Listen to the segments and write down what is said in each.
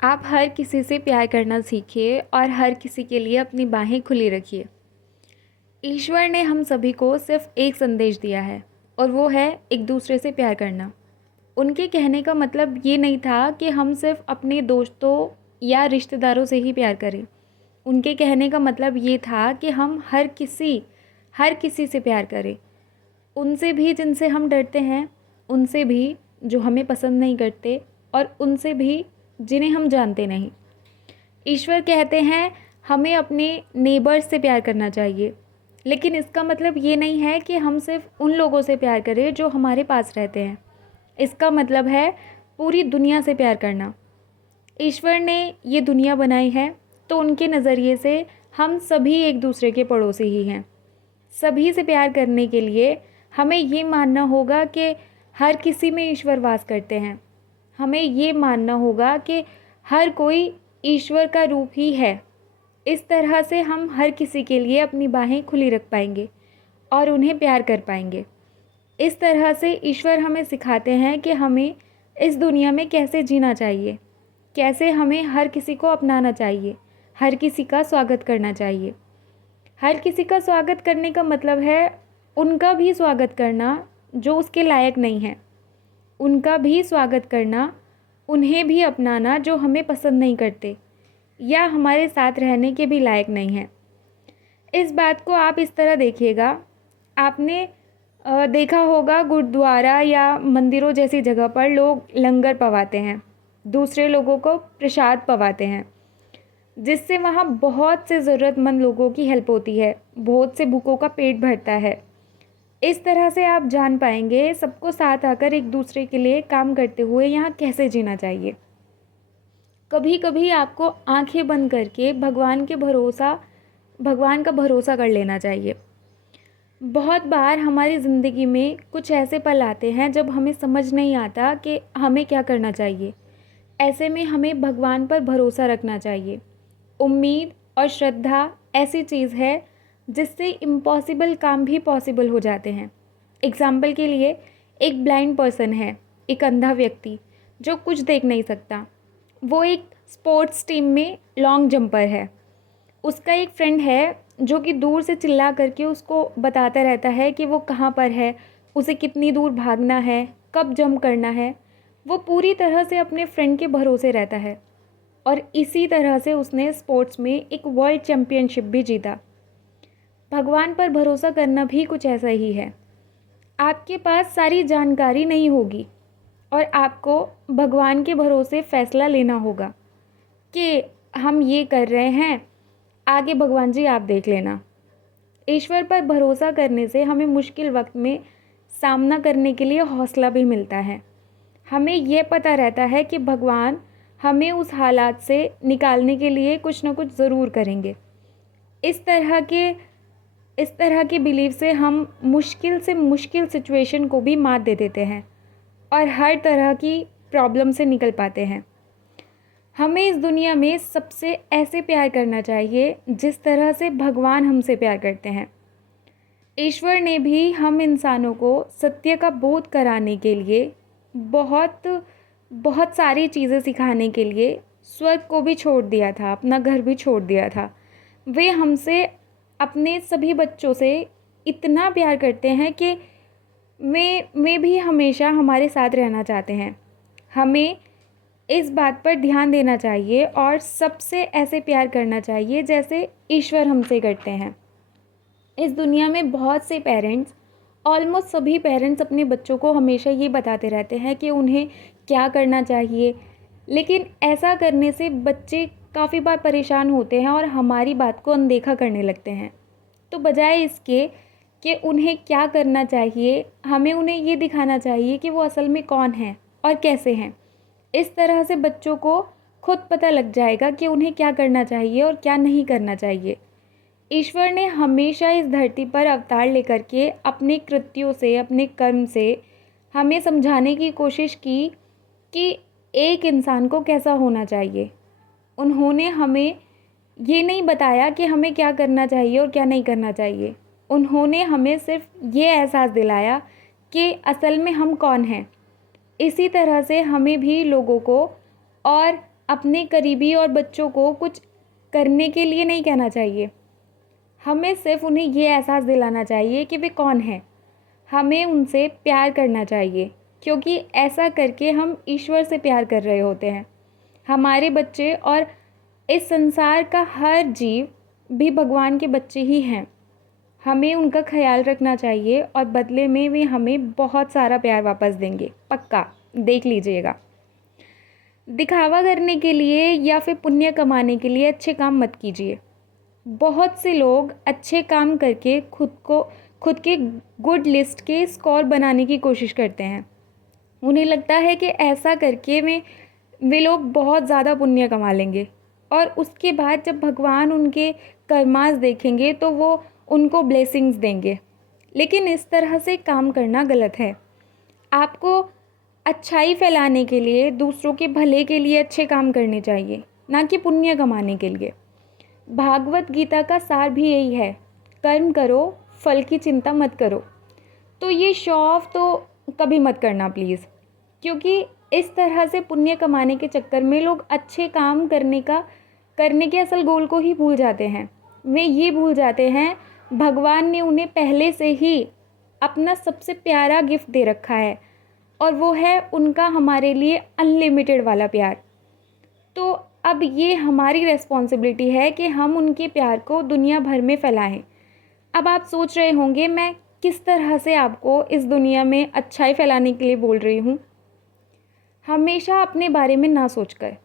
आप हर किसी से प्यार करना सीखिए और हर किसी के लिए अपनी बाहें खुली रखिए। ईश्वर ने हम सभी को सिर्फ एक संदेश दिया है और वो है एक दूसरे से प्यार करना। उनके कहने का मतलब ये नहीं था कि हम सिर्फ अपने दोस्तों या रिश्तेदारों से ही प्यार करें। उनके कहने का मतलब ये था कि हम हर किसी से प्यार करें। उनसे भी जिनसे हम डरते हैं, उनसे भी जो हमें पसंद नहीं करते और उनसे भी जिन्हें हम जानते नहीं। ईश्वर कहते हैं हमें अपने नेबर्स से प्यार करना चाहिए, लेकिन इसका मतलब ये नहीं है कि हम सिर्फ उन लोगों से प्यार करें जो हमारे पास रहते हैं। इसका मतलब है पूरी दुनिया से प्यार करना। ईश्वर ने ये दुनिया बनाई है तो उनके नज़रिए से हम सभी एक दूसरे के पड़ोसी ही हैं। सभी से प्यार करने के लिए हमें ये मानना होगा कि हर किसी में ईश्वर वास करते हैं। हमें ये मानना होगा कि हर कोई ईश्वर का रूप ही है। इस तरह से हम हर किसी के लिए अपनी बाहें खुली रख पाएंगे और उन्हें प्यार कर पाएंगे। इस तरह से ईश्वर हमें सिखाते हैं कि हमें इस दुनिया में कैसे जीना चाहिए, कैसे हमें हर किसी को अपनाना चाहिए, हर किसी का स्वागत करना चाहिए। हर किसी का स्वागत करने का मतलब है उनका भी स्वागत करना जो उसके लायक नहीं है, उनका भी स्वागत करना, उन्हें भी अपनाना जो हमें पसंद नहीं करते या हमारे साथ रहने के भी लायक नहीं हैं। इस बात को आप इस तरह देखिएगा, आपने देखा होगा गुरुद्वारा या मंदिरों जैसी जगह पर लोग लंगर पवाते हैं, दूसरे लोगों को प्रसाद पवाते हैं, जिससे वहाँ बहुत से ज़रूरतमंद लोगों की हेल्प होती है, बहुत से भूखों का पेट भरता है। इस तरह से आप जान पाएंगे सबको साथ आकर एक दूसरे के लिए काम करते हुए यहाँ कैसे जीना चाहिए। कभी कभी आपको आंखें बंद करके भगवान का भरोसा कर लेना चाहिए। बहुत बार हमारी ज़िंदगी में कुछ ऐसे पल आते हैं जब हमें समझ नहीं आता कि हमें क्या करना चाहिए। ऐसे में हमें भगवान पर भरोसा रखना चाहिए। उम्मीद और श्रद्धा ऐसी चीज़ है जिससे इम्पॉसिबल काम भी पॉसिबल हो जाते हैं। एग्ज़ाम्पल के लिए एक ब्लाइंड पर्सन है, एक अंधा व्यक्ति जो कुछ देख नहीं सकता। वो एक स्पोर्ट्स टीम में लॉन्ग जंपर है। उसका एक फ्रेंड है जो कि दूर से चिल्ला करके उसको बताता रहता है कि वो कहाँ पर है, उसे कितनी दूर भागना है, कब जंप करना है। वो पूरी तरह से अपने फ्रेंड के भरोसे रहता है और इसी तरह से उसने स्पोर्ट्स में एक वर्ल्ड चैम्पियनशिप भी जीता। भगवान पर भरोसा करना भी कुछ ऐसा ही है। आपके पास सारी जानकारी नहीं होगी और आपको भगवान के भरोसे फ़ैसला लेना होगा कि हम ये कर रहे हैं, आगे भगवान जी आप देख लेना। ईश्वर पर भरोसा करने से हमें मुश्किल वक्त में सामना करने के लिए हौसला भी मिलता है। हमें ये पता रहता है कि भगवान हमें उस हालात से निकालने के लिए कुछ ना कुछ ज़रूर करेंगे। इस तरह के बिलीव से हम मुश्किल से मुश्किल सिचुएशन को भी मात दे देते हैं और हर तरह की प्रॉब्लम से निकल पाते हैं। हमें इस दुनिया में सबसे ऐसे प्यार करना चाहिए जिस तरह से भगवान हमसे प्यार करते हैं। ईश्वर ने भी हम इंसानों को सत्य का बोध कराने के लिए, बहुत बहुत सारी चीज़ें सिखाने के लिए स्वर्ग को भी छोड़ दिया था, अपना घर भी छोड़ दिया था। वे हमसे, अपने सभी बच्चों से इतना प्यार करते हैं कि वे भी हमेशा हमारे साथ रहना चाहते हैं। हमें इस बात पर ध्यान देना चाहिए और सबसे ऐसे प्यार करना चाहिए जैसे ईश्वर हमसे करते हैं। इस दुनिया में बहुत से पेरेंट्स, ऑलमोस्ट सभी पेरेंट्स अपने बच्चों को हमेशा ये बताते रहते हैं कि उन्हें क्या करना चाहिए, लेकिन ऐसा करने से बच्चे काफ़ी बार परेशान होते हैं और हमारी बात को अनदेखा करने लगते हैं। तो बजाय इसके कि उन्हें क्या करना चाहिए, हमें उन्हें ये दिखाना चाहिए कि वो असल में कौन है और कैसे हैं। इस तरह से बच्चों को खुद पता लग जाएगा कि उन्हें क्या करना चाहिए और क्या नहीं करना चाहिए। ईश्वर ने हमेशा इस धरती पर अवतार लेकर के अपने कृत्यों से, अपने कर्म से हमें समझाने की कोशिश की कि एक इंसान को कैसा होना चाहिए। उन्होंने हमें ये नहीं बताया कि हमें क्या करना चाहिए और क्या नहीं करना चाहिए। उन्होंने हमें सिर्फ ये एहसास दिलाया कि असल में हम कौन हैं। इसी तरह से हमें भी लोगों को और अपने करीबी और बच्चों को कुछ करने के लिए नहीं कहना चाहिए। हमें सिर्फ उन्हें ये एहसास दिलाना चाहिए कि वे कौन हैं। हमें उनसे प्यार करना चाहिए, क्योंकि ऐसा करके हम ईश्वर से प्यार कर रहे होते हैं। हमारे बच्चे और इस संसार का हर जीव भी भगवान के बच्चे ही हैं। हमें उनका ख्याल रखना चाहिए और बदले में वे हमें बहुत सारा प्यार वापस देंगे, पक्का, देख लीजिएगा। दिखावा करने के लिए या फिर पुण्य कमाने के लिए अच्छे काम मत कीजिए। बहुत से लोग अच्छे काम करके खुद के गुड लिस्ट के स्कोर बनाने की कोशिश करते हैं। उन्हें लगता है कि ऐसा करके वे लोग बहुत ज़्यादा पुण्य कमा लेंगे, और उसके बाद जब भगवान उनके कर्मास देखेंगे तो वो उनको ब्लेसिंग्स देंगे। लेकिन इस तरह से काम करना गलत है। आपको अच्छाई फैलाने के लिए, दूसरों के भले के लिए अच्छे काम करने चाहिए, ना कि पुण्य कमाने के लिए। भागवत गीता का सार भी यही है, कर्म करो, फल की चिंता मत करो। तो ये शो ऑफ तो कभी मत करना प्लीज़, क्योंकि इस तरह से पुण्य कमाने के चक्कर में लोग अच्छे काम करने के असल गोल को ही भूल जाते हैं। वे ये भूल जाते हैं भगवान ने उन्हें पहले से ही अपना सबसे प्यारा गिफ्ट दे रखा है, और वो है उनका हमारे लिए अनलिमिटेड वाला प्यार। तो अब ये हमारी रिस्पॉन्सिबिलिटी है कि हम उनके प्यार को दुनिया भर में फैलाएं। अब आप सोच रहे होंगे मैं किस तरह से आपको इस दुनिया में अच्छाई फैलाने के लिए बोल रही हूँ। हमेशा अपने बारे में ना सोचकर,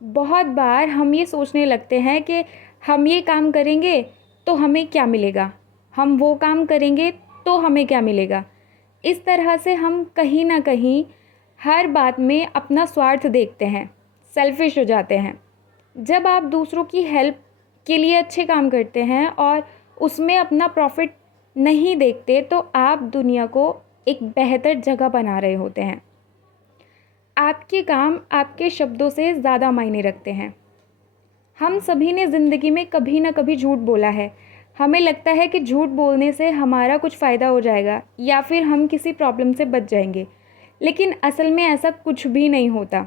बहुत बार हम ये सोचने लगते हैं कि हम ये काम करेंगे तो हमें क्या मिलेगा, हम वो काम करेंगे तो हमें क्या मिलेगा। इस तरह से हम कहीं ना कहीं हर बात में अपना स्वार्थ देखते हैं, सेल्फिश हो जाते हैं। जब आप दूसरों की हेल्प के लिए अच्छे काम करते हैं और उसमें अपना प्रॉफिट नहीं देखते, तो आप दुनिया को एक बेहतर जगह बना रहे होते हैं। आपके काम आपके शब्दों से ज़्यादा मायने रखते हैं। हम सभी ने ज़िंदगी में कभी ना कभी झूठ बोला है। हमें लगता है कि झूठ बोलने से हमारा कुछ फ़ायदा हो जाएगा या फिर हम किसी प्रॉब्लम से बच जाएंगे, लेकिन असल में ऐसा कुछ भी नहीं होता।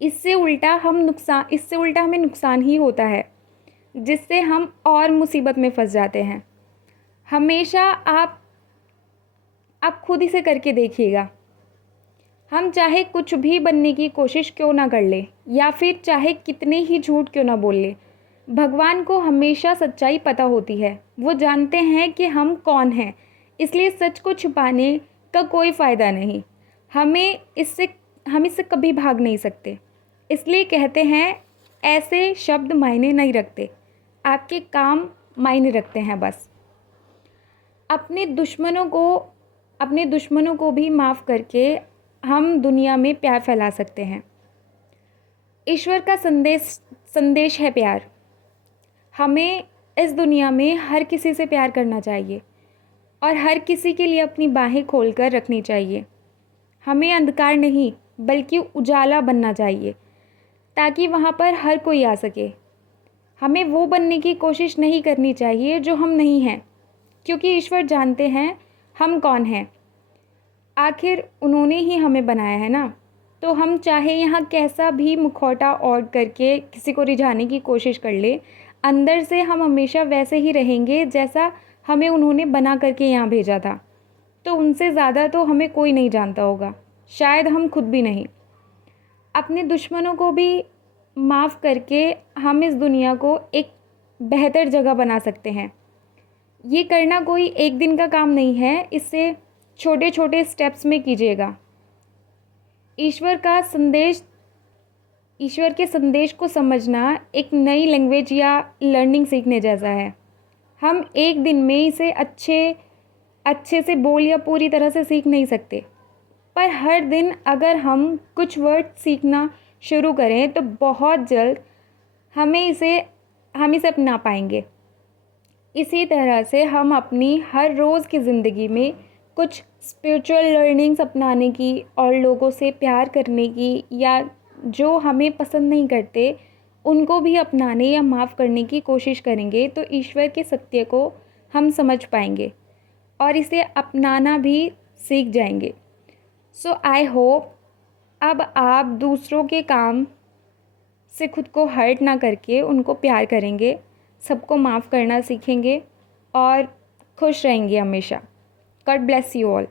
इससे उल्टा हमें नुकसान ही होता है, जिससे हम और मुसीबत में फंस जाते हैं। हमेशा आप खुद ही से करके देखिएगा। हम चाहे कुछ भी बनने की कोशिश क्यों ना कर ले, या फिर चाहे कितने ही झूठ क्यों ना बोल ले, भगवान को हमेशा सच्चाई पता होती है। वो जानते हैं कि हम कौन हैं, इसलिए सच को छुपाने का कोई फ़ायदा नहीं। हम इससे कभी भाग नहीं सकते। इसलिए कहते हैं, ऐसे शब्द मायने नहीं रखते, आपके काम मायने रखते हैं बस। अपने दुश्मनों को भी माफ़ करके हम दुनिया में प्यार फैला सकते हैं। ईश्वर का संदेश है प्यार। हमें इस दुनिया में हर किसी से प्यार करना चाहिए और हर किसी के लिए अपनी बाहें खोलकर रखनी चाहिए। हमें अंधकार नहीं बल्कि उजाला बनना चाहिए, ताकि वहाँ पर हर कोई आ सके। हमें वो बनने की कोशिश नहीं करनी चाहिए जो हम नहीं हैं, क्योंकि ईश्वर जानते हैं हम कौन हैं। आखिर उन्होंने ही हमें बनाया है ना। तो हम चाहे यहाँ कैसा भी मुखौटा ओढ़ करके किसी को रिझाने की कोशिश कर ले, अंदर से हम हमेशा वैसे ही रहेंगे जैसा हमें उन्होंने बना करके यहाँ भेजा था। तो उनसे ज़्यादा तो हमें कोई नहीं जानता होगा, शायद हम खुद भी नहीं। अपने दुश्मनों को भी माफ़ करके हम इस दुनिया को एक बेहतर जगह बना सकते हैं। ये करना कोई एक दिन का काम नहीं है, इससे छोटे छोटे स्टेप्स में कीजिएगा। ईश्वर के संदेश को समझना एक नई लैंग्वेज या लर्निंग सीखने जैसा है। हम एक दिन में इसे अच्छे से बोल या पूरी तरह से सीख नहीं सकते, पर हर दिन अगर हम कुछ वर्ड सीखना शुरू करें तो बहुत जल्द हम इसे अपना पाएंगे। इसी तरह से हम अपनी हर रोज़ की ज़िंदगी में कुछ स्पिरिचुअल लर्निंग्स अपनाने की और लोगों से प्यार करने की, या जो हमें पसंद नहीं करते उनको भी अपनाने या माफ़ करने की कोशिश करेंगे, तो ईश्वर के सत्य को हम समझ पाएंगे और इसे अपनाना भी सीख जाएंगे। सो आई होप अब आप दूसरों के काम से खुद को हर्ट ना करके उनको प्यार करेंगे, सबको माफ़ करना सीखेंगे और खुश रहेंगे हमेशा। God bless you all.